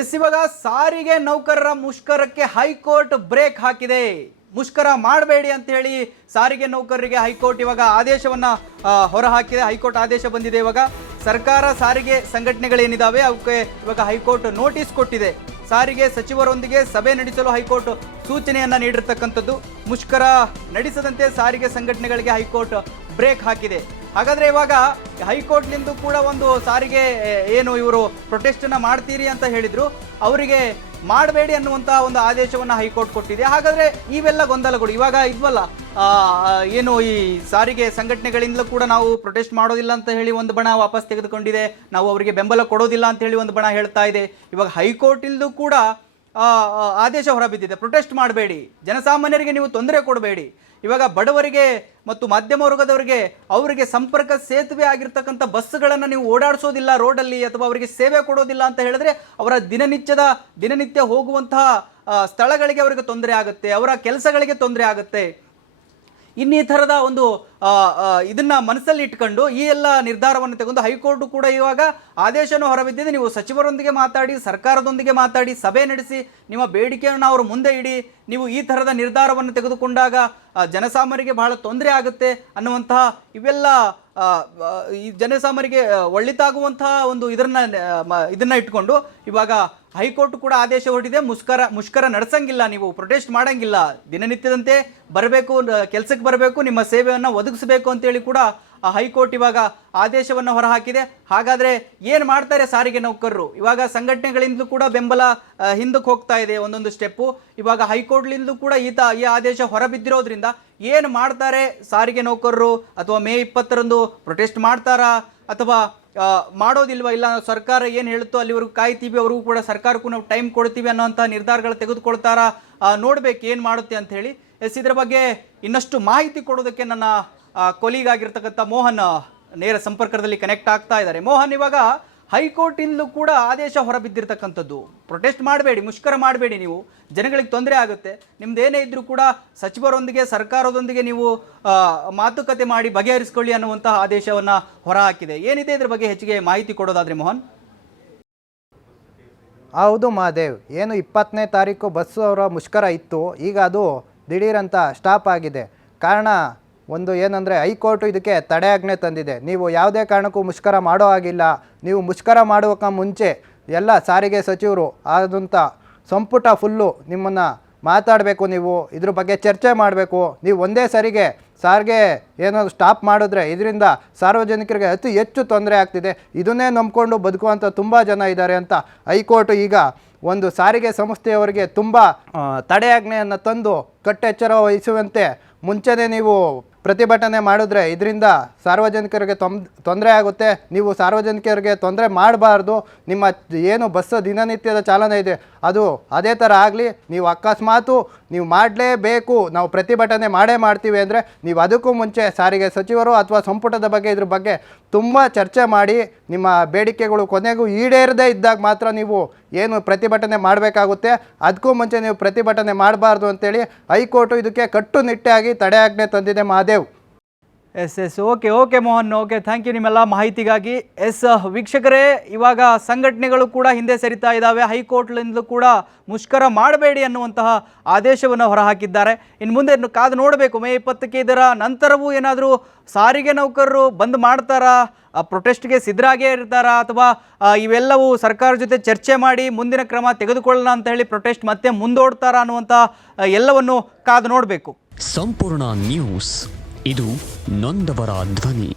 S ಇವಾಗ ಸಾರಿಗೆ ನೌಕರರ ಮುಷ್ಕರಕ್ಕೆ ಹೈಕೋರ್ಟ್ ಬ್ರೇಕ್ ಹಾಕಿದೆ. ಮುಷ್ಕರ ಮಾಡಬೇಡಿ ಅಂತ ಹೇಳಿ ಸಾರಿಗೆ ನೌಕರರಿಗೆ ಹೈಕೋರ್ಟ್ ಇವಾಗ ಆದೇಶವನ್ನ ಹೊರಹಾಕಿದೆ. ಹೈಕೋರ್ಟ್ ಆದೇಶ ಬಂದಿದೆ. ಇವಾಗ ಸರ್ಕಾರ ಸಾರಿಗೆ ಸಂಘಟನೆಗಳೇನಿದಾವೆ ಅವಕ್ಕೆ ಇವಾಗ ಹೈಕೋರ್ಟ್ ನೋಟಿಸ್ ಕೊಟ್ಟಿದೆ. ಸಾರಿಗೆ ಸಚಿವರೊಂದಿಗೆ ಸಭೆ ನಡೆಸಲು ಹೈಕೋರ್ಟ್ ಸೂಚನೆಯನ್ನ ನೀಡಿರ್ತಕ್ಕಂಥದ್ದು. ಮುಷ್ಕರ ನಡೆಸದಂತೆ ಸಾರಿಗೆ ಸಂಘಟನೆಗಳಿಗೆ ಹೈಕೋರ್ಟ್ ಬ್ರೇಕ್ ಹಾಕಿದೆ. ಹಾಗಾದ್ರೆ ಇವಾಗ ಹೈಕೋರ್ಟ್ನಿಂದ ಕೂಡ ಒಂದು ಸಾರಿಗೆ ಏನು ಇವರು ಪ್ರೊಟೆಸ್ಟ್ ಅನ್ನ ಮಾಡ್ತೀರಿ ಅಂತ ಹೇಳಿದ್ರು, ಅವರಿಗೆ ಮಾಡಬೇಡಿ ಅನ್ನುವಂತಹ ಒಂದು ಆದೇಶವನ್ನ ಹೈಕೋರ್ಟ್ ಕೊಟ್ಟಿದೆ. ಹಾಗಾದ್ರೆ ಇವೆಲ್ಲ ಗೊಂದಲಗಳು ಇವಾಗ ಇದ್ವಲ್ಲ, ಏನು ಈ ಸಾರಿಗೆ ಸಂಘಟನೆಗಳಿಂದಲೂ ಕೂಡ ನಾವು ಪ್ರೊಟೆಸ್ಟ್ ಮಾಡೋದಿಲ್ಲ ಅಂತ ಹೇಳಿ ಒಂದು ಬಣ ವಾಪಸ್ ತೆಗೆದುಕೊಂಡಿದೆ, ನಾವು ಅವರಿಗೆ ಬೆಂಬಲ ಕೊಡೋದಿಲ್ಲ ಅಂತ ಹೇಳಿ ಒಂದು ಬಣ ಹೇಳ್ತಾ ಇದೆ. ಇವಾಗ ಹೈಕೋರ್ಟ್ ಇಲ್ಲೂ ಕೂಡ ಆದೇಶ ಹೊರಬಿದ್ದಿದೆ, ಪ್ರೊಟೆಸ್ಟ್ ಮಾಡಬೇಡಿ, ಜನಸಾಮಾನ್ಯರಿಗೆ ನೀವು ತೊಂದರೆ ಕೊಡಬೇಡಿ. ಇವಾಗ ಬಡವರಿಗೆ ಮತ್ತು ಮಧ್ಯಮ ವರ್ಗದವರಿಗೆ ಅವರಿಗೆ ಸಂಪರ್ಕ ಸೇತುವೆ ಆಗಿರ್ತಕ್ಕಂಥ ಬಸ್ಗಳನ್ನು ನೀವು ಓಡಾಡಿಸೋದಿಲ್ಲ ರೋಡಲ್ಲಿ, ಅಥವಾ ಅವರಿಗೆ ಸೇವೆ ಕೊಡೋದಿಲ್ಲ ಅಂತ ಹೇಳಿದ್ರೆ ಅವರ ದಿನನಿತ್ಯ ಹೋಗುವಂತಹ ಸ್ಥಳಗಳಿಗೆ ಅವರಿಗೆ ತೊಂದರೆ ಆಗುತ್ತೆ, ಅವರ ಕೆಲಸಗಳಿಗೆ ತೊಂದರೆ ಆಗುತ್ತೆ. ಈ ಥರದ ಒಂದು ಇದನ್ನ ಮನಸ್ಸಲ್ಲಿ ಇಟ್ಕೊಂಡು ಈ ಎಲ್ಲ ನಿರ್ಧಾರವನ್ನು ತೆಗೆದು ಹೈಕೋರ್ಟ್ ಕೂಡ ಇವಾಗ ಆದೇಶನೂ ಹೊರಬಿದ್ದಿದೆ. ನೀವು ಸಚಿವರೊಂದಿಗೆ ಮಾತಾಡಿ, ಸರ್ಕಾರದೊಂದಿಗೆ ಮಾತಾಡಿ, ಸಭೆ ನಡೆಸಿ, ನಿಮ್ಮ ಬೇಡಿಕೆಯನ್ನು ಅವರು ಮುಂದೆ ಇಡಿ. ನೀವು ಈ ಥರದ ನಿರ್ಧಾರವನ್ನು ತೆಗೆದುಕೊಂಡಾಗ ಜನಸಾಮಾನ್ಯರಿಗೆ ಬಹಳ ತೊಂದರೆ ಆಗುತ್ತೆ ಅನ್ನುವಂತಹ ಇವೆಲ್ಲ ಈ ಜನಸಾಮಾನ್ಯರಿಗೆ ಒಳ್ಳಿತಾಗುವಂತಹ ಒಂದು ಇದನ್ನ ಇಟ್ಕೊಂಡು ಇವಾಗ ಹೈಕೋರ್ಟ್ ಕೂಡ ಆದೇಶ ಹೊರಟಿದೆ. ಮುಷ್ಕರ ನಡೆಸಂಗಿಲ್ಲ, ನೀವು ಪ್ರೊಟೆಸ್ಟ್ ಮಾಡಂಗಿಲ್ಲ, ದಿನನಿತ್ಯದಂತೆ ಬರಬೇಕು, ಕೆಲಸಕ್ಕೆ ಬರಬೇಕು, ನಿಮ್ಮ ಸೇವೆಯನ್ನು ಒದಗಿಸಬೇಕು ಅಂತೇಳಿ ಕೂಡ ಹೈಕೋರ್ಟ್ ಇವಾಗ ಆದೇಶವನ್ನು ಹೊರಹಾಕಿದೆ. ಹಾಗಾದರೆ ಏನು ಮಾಡ್ತಾರೆ ಸಾರಿಗೆ ನೌಕರರು? ಇವಾಗ ಸಂಘಟನೆಗಳಿಂದಲೂ ಕೂಡ ಬೆಂಬಲ ಹಿಂದಕ್ಕೆ ಹೋಗ್ತಾ ಇದೆ ಒಂದೊಂದು ಸ್ಟೆಪ್ಪು. ಇವಾಗ ಹೈಕೋರ್ಟ್ಲಿಂದಲೂ ಕೂಡ ಈ ಆದೇಶ ಹೊರಬಿದ್ದಿರೋದ್ರಿಂದ ಏನು ಮಾಡ್ತಾರೆ ಸಾರಿಗೆ ನೌಕರರು? ಅಥವಾ ಮೇ 20ರಂದು ಪ್ರೊಟೆಸ್ಟ್ ಮಾಡ್ತಾರಾ ಅಥವಾ ಮಾಡೋದಿಲ್ವಾ? ಇಲ್ಲ ಸರ್ಕಾರ ಏನು ಹೇಳುತ್ತೋ ಅಲ್ಲಿವರೆಗೂ ಕಾಯ್ತೀವಿ, ಅವ್ರಿಗೂ ಕೂಡ ಸರ್ಕಾರಕ್ಕೂ ನಾವು ಟೈಮ್ ಕೊಡ್ತೀವಿ ಅನ್ನೋಂಥ ನಿರ್ಧಾರಗಳು ತೆಗೆದುಕೊಳ್ತಾರಾ? ನೋಡ್ಬೇಕು ಏನು ಮಾಡುತ್ತೆ ಅಂತ ಹೇಳಿ. ಇದರ ಬಗ್ಗೆ ಇನ್ನಷ್ಟು ಮಾಹಿತಿ ಕೊಡೋದಕ್ಕೆ ನನ್ನ ಕೊಲೀಗ್ ಆಗಿರ್ತಕ್ಕಂಥ ಮೋಹನ್ ನೇರ ಸಂಪರ್ಕದಲ್ಲಿ ಕನೆಕ್ಟ್ ಆಗ್ತಾ ಇದ್ದಾರೆ. ಮೋಹನ್, ಇವಾಗ ಹೈಕೋರ್ಟ್ ಇಂದಲೂ ಕೂಡ ಆದೇಶ ಹೊರಬಿದ್ದಿರ್ತಕ್ಕಂಥದ್ದು, ಪ್ರೊಟೆಸ್ಟ್ ಮಾಡಬೇಡಿ, ಮುಷ್ಕರ ಮಾಡಬೇಡಿ, ನೀವು ಜನಗಳಿಗೆ ತೊಂದರೆ ಆಗುತ್ತೆ, ನಿಮ್ದೇನೇ ಇದ್ರೂ ಕೂಡ ಸಚಿವರೊಂದಿಗೆ ಸರ್ಕಾರದೊಂದಿಗೆ ನೀವು ಮಾತುಕತೆ ಮಾಡಿ ಬಗೆಹರಿಸಿಕೊಳ್ಳಿ ಅನ್ನುವಂತಹ ಆದೇಶವನ್ನು ಹೊರಹಾಕಿದೆ. ಏನಿದೆ ಇದ್ರ ಬಗ್ಗೆ ಹೆಚ್ಚಿಗೆ ಮಾಹಿತಿ ಕೊಡೋದಾದ್ರೆ ಮೋಹನ್? ಹೌದು ಮಹಾದೇವ್, ಏನು 20ನೇ ತಾರೀಕು ಬಸ್ಸು ಅವರ ಮುಷ್ಕರ ಇತ್ತು, ಈಗ ಅದು ದಿಢೀರಂತ ಸ್ಟಾಪ್ ಆಗಿದೆ. ಕಾರಣ ಒಂದು ಏನಂದರೆ ಹೈಕೋರ್ಟು ಇದಕ್ಕೆ ತಡೆಯಾಜ್ಞೆ ತಂದಿದೆ. ನೀವು ಯಾವುದೇ ಕಾರಣಕ್ಕೂ ಮುಷ್ಕರ ಮಾಡೋ ಹಾಗಿಲ್ಲ, ನೀವು ಮುಷ್ಕರ ಮಾಡೋಕ್ಕೆ ಮುಂಚೆ ಎಲ್ಲ ಸಾರಿಗೆ ಸಚಿವರು ಆದಂಥ ಸಂಪುಟ ಫುಲ್ಲು ನಿಮ್ಮನ್ನು ಮಾತಾಡಬೇಕು, ನೀವು ಇದ್ರ ಬಗ್ಗೆ ಚರ್ಚೆ ಮಾಡಬೇಕು. ನೀವು ಒಂದೇ ಸರಿಗೆ ಸಾರಿಗೆ ಏನಾದರೂ ಸ್ಟಾಪ್ ಮಾಡಿದ್ರೆ ಇದರಿಂದ ಸಾರ್ವಜನಿಕರಿಗೆ ಅತಿ ಹೆಚ್ಚು ತೊಂದರೆ ಆಗ್ತಿದೆ, ಇದನ್ನೇ ನಂಬಿಕೊಂಡು ಬದುಕುವಂಥ ತುಂಬ ಜನ ಇದ್ದಾರೆ ಅಂತ ಹೈಕೋರ್ಟು ಈಗ ಒಂದು ಸಾರಿಗೆ ಸಂಸ್ಥೆಯವರಿಗೆ ತುಂಬ ತಡೆಯಾಜ್ಞೆಯನ್ನು ತಂದು ಕಟ್ಟೆಚ್ಚರ ವಹಿಸುವಂತೆ ಮುಂಚೆನೇ ನೀವು ಪ್ರತಿಭಟನೆ ಮಾಡಿದ್ರೆ ಇದರಿಂದ ಸಾರ್ವಜನಿಕರಿಗೆ ತೊಂದರೆ ಆಗುತ್ತೆ, ನೀವು ಸಾರ್ವಜನಿಕರಿಗೆ ತೊಂದರೆ ಮಾಡಬಾರ್ದು, ನಿಮ್ಮ ಏನು ಬಸ್ ದಿನನಿತ್ಯದ ಚಾಲನೆ ಇದೆ ಅದು ಅದೇ ಥರ ಆಗಲಿ, ನೀವು ಅಕಸ್ಮಾತು ನೀವು ಮಾಡಲೇಬೇಕು, ನಾವು ಪ್ರತಿಭಟನೆ ಮಾಡ್ತೀವಿ ಅಂದರೆ ನೀವು ಅದಕ್ಕೂ ಮುಂಚೆ ಸಾರಿಗೆ ಸಚಿವರು ಅಥವಾ ಸಂಪುಟದ ಬಗ್ಗೆ ಇದ್ರ ಬಗ್ಗೆ ತುಂಬ ಚರ್ಚೆ ಮಾಡಿ ನಿಮ್ಮ ಬೇಡಿಕೆಗಳು ಕೊನೆಗೂ ಈಡೇರದೇ ಇದ್ದಾಗ ಮಾತ್ರ ನೀವು ಏನು ಪ್ರತಿಭಟನೆ ಮಾಡಬೇಕಾಗುತ್ತೆ. ಅದಕ್ಕೂ ಮುಂಚೆ ನೀವು ಪ್ರತಿಭಟನೆ ಮಾಡಬಾರ್ದು ಅಂತೇಳಿ ಹೈಕೋರ್ಟು ಇದಕ್ಕೆ ಕಟ್ಟುನಿಟ್ಟಾಗಿ ತಡೆಯಾಜ್ಞೆ ತಂದಿದೆ Mahadev. Yes okay Mohan, okay, thank you ನಿಮ್ಮೆಲ್ಲ ಮಾಹಿತಿಗಾಗಿ. ವೀಕ್ಷಕರೇ, ಇವಾಗ ಸಂಘಟನೆಗಳು ಕೂಡ ಹಿಂದೆ ಸರಿತಾ ಇದ್ದಾವೆ. ಹೈಕೋರ್ಟ್ಲಿಂದಲೂ ಕೂಡ ಮುಷ್ಕರ ಮಾಡಬೇಡಿ ಅನ್ನುವಂತಹ ಆದೇಶವನ್ನು ಹೊರಹಾಕಿದ್ದಾರೆ. ಇನ್ನು ಮುಂದೆ ಕಾದು ನೋಡಬೇಕು, ಮೇ 20ಕ್ಕೆ ಇದರ ನಂತರವೂ ಏನಾದರೂ ಸಾರಿಗೆ ನೌಕರರು ಬಂದ್ ಮಾಡ್ತಾರಾ, ಪ್ರೊಟೆಸ್ಟ್ಗೆ ಸಿದ್ಧರಾಗೇ ಇರ್ತಾರಾ, ಅಥವಾ ಇವೆಲ್ಲವೂ ಸರ್ಕಾರ ಜೊತೆ ಚರ್ಚೆ ಮಾಡಿ ಮುಂದಿನ ಕ್ರಮ ತೆಗೆದುಕೊಳ್ಳೋಣ ಅಂತ ಹೇಳಿ ಪ್ರೊಟೆಸ್ಟ್ ಮತ್ತೆ ಮುಂದೋಡ್ತಾರಾ ಅನ್ನುವಂಥ ಎಲ್ಲವನ್ನು ಕಾದು ನೋಡಬೇಕು. ಸಂಪೂರ್ಣ ನ್ಯೂಸ್, ಇದು ನೊಂದವರ ಧ್ವನಿ.